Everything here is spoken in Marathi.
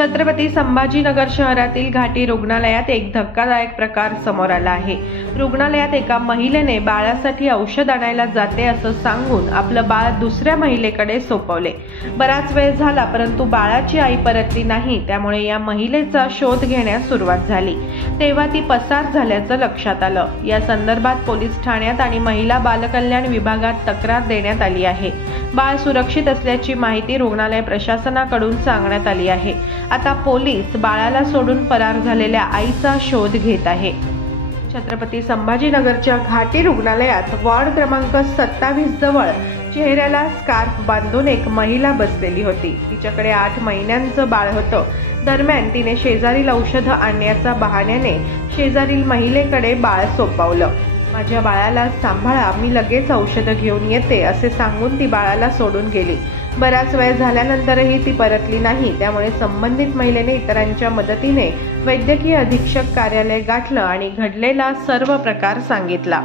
छत्रपती संभाजीनगर शहरातील घाटी रुग्णालयात एक धक्कादायक प्रकार समोर आला आहे। रुग्णालयात एका महिलेने बाळासाठी औषध आणायला जाते असं सांगून आपलं बाळ दुसऱ्या महिलेकडे सोपवले। बराच वेळ झाला परंतु बाळाची आई परतली नाही, त्यामुळे या महिलेचा शोध घेण्यास सुरुवात झाली। तेव्हा ती पसार झाल्याचं लक्षात आलं। या संदर्भात पोलीस ठाण्यात आणि महिला बालकल्याण विभागात तक्रार देण्यात आली आहे। बाळ सुरक्षित असल्याची माहिती रुग्णालय प्रशासनाकडून सांगण्यात आली आहे। आता पोलीस बाळाला सोडून फरार झालेल्या आईचा शोध घेत आहे। छत्रपती संभाजीनगरच्या घाटी रुग्णालयात वॉर्ड क्रमांक 27 जवळ चेहऱ्याला स्कार्फ बांधून एक महिला बसलेली होती। तिच्याकडे 8 महिन्यांचं बाळ होतं। दरम्यान तिने शेजारील औषध आणण्याच्या बहाण्याने शेजारील महिलेकडे बाळ सोपवलं। माझ्या बाळाला सांभाळा, मी लगेच औषधं घेऊन येते असे सांगून ती बाळाला सोडून गेली। बराच वेळ झाल्यानंतरही ती परतली नाही, त्यामुळे संबंधित महिलेने इतरांच्या मदतीने वैद्यकीय अधीक्षक कार्यालय गाठलं आणि घडलेला सर्व प्रकार सांगितला।